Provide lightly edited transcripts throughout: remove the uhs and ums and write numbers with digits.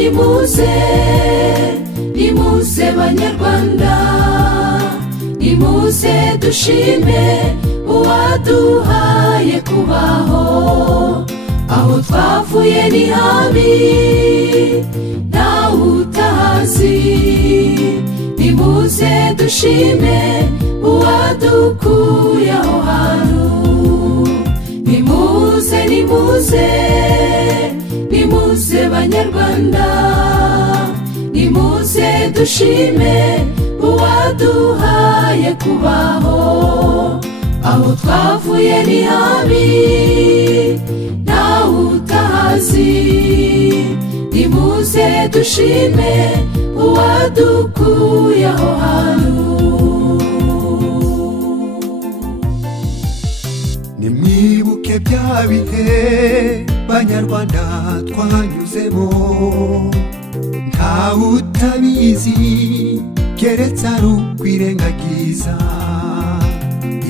nimuze nimuze banyarwanda nimuze dushime uwaduhaye kubaho aho twavuye ni habi ntawe utahazi nimuze dushime uwadukuye aho hantu nimuze nimuze nimuze banyarwanda nimuze dushime uwaduhaye kubaho aho twavuye ni habi ntawe utahazi nimuze dushime uwadukuye aho hantu nimwibuke bya bihe banyarwanda twanyuzemo ntawe utabizi keretse ari ukwirengagiza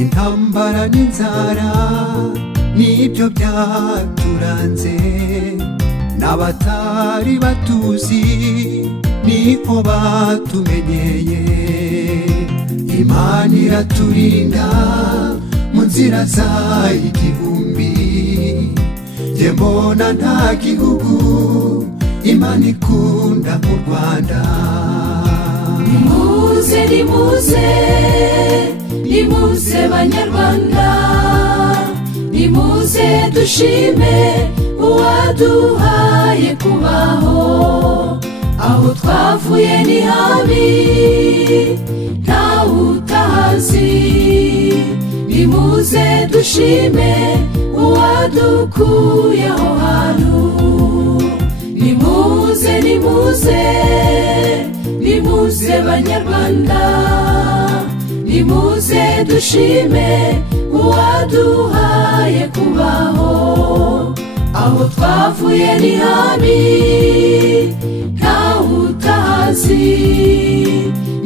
intambara n'inzara nibyo byaturanze n'abatari batuzi niko batumenyeye Imana iraturinda mu nzira zayo igihumbi jye mbona nta gihugu Imana ikunda mu Rwanda nimuze nimuze nimuze banyarwanda nimuze dushime uwaduhaye kubaho aho twavuye ni habi ntawe utahazi nimuze dushime uwadukuye aho hantu nimuze nimuze nimuze banyarwanda nimuze dushime uwaduhaye kubaho aho twavuye ni habi ntawe utahazi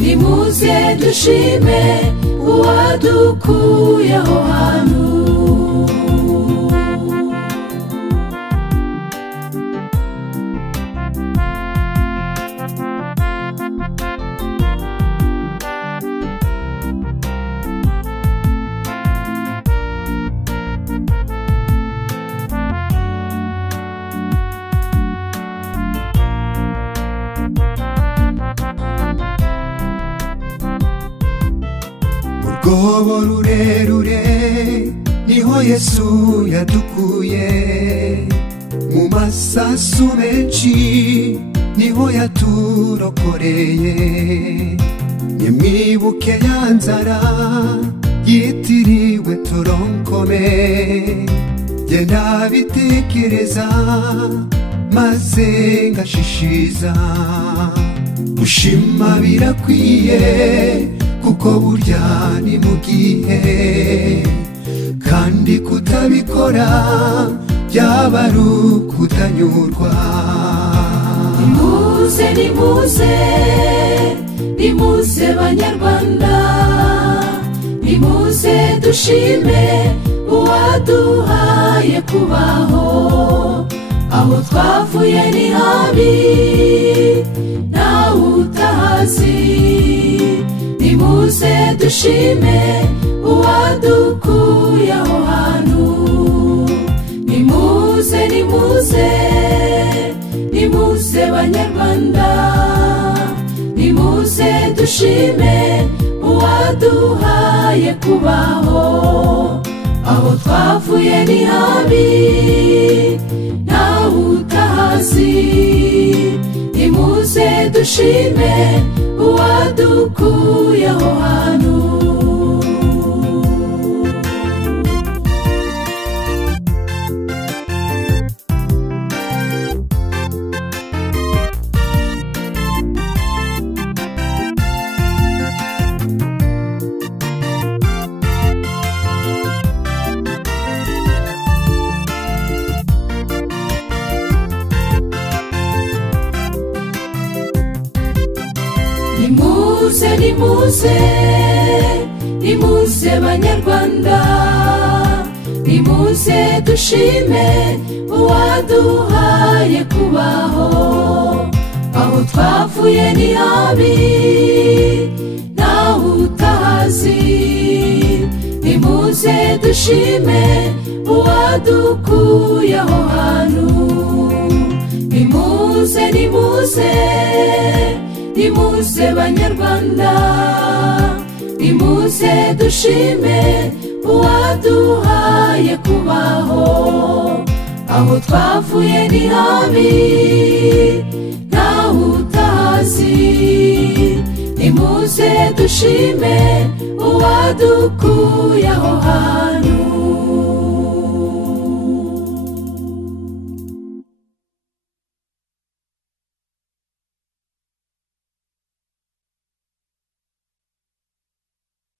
nimuze dushime uwadukuye aho hantu urwobo rurerure niho Yesu yadukuye mu masasu menshi niho yaturokoreye nimwibuke ya nzara yitiriwe toronkome genda bitekereza maze ngashishiza gushima birakwiye kuko burya ni mu gihe kandi kutabikora byaba ari ukutanyurwa nimuze nimuze nimuze banyarwanda nimuze dushime uwaduhaye kubaho aho twavuye ni habi ntawe utahazi nimuze dushime uwadukuye aho hantu nimuze nimuze nimuze banyarwanda nimuze dushime uwaduhaye kubaho aho twavuye ni habi ntawe utahazi nimuze dushime uwadukuye aho hantu nimuze nimuze nimuze banyarwanda nimuze dushime uwaduhaye kubaho aho twavuye ni habi nawe utahazi. Nimuze dushime uwadukuye aho hantu. Nimuze nimuze nimuze banyarwanda, nimuze dushime uwaduhaye kubaho. Aho twavuye ni habi nawe utahazi. Nimuze dushime uwadukuye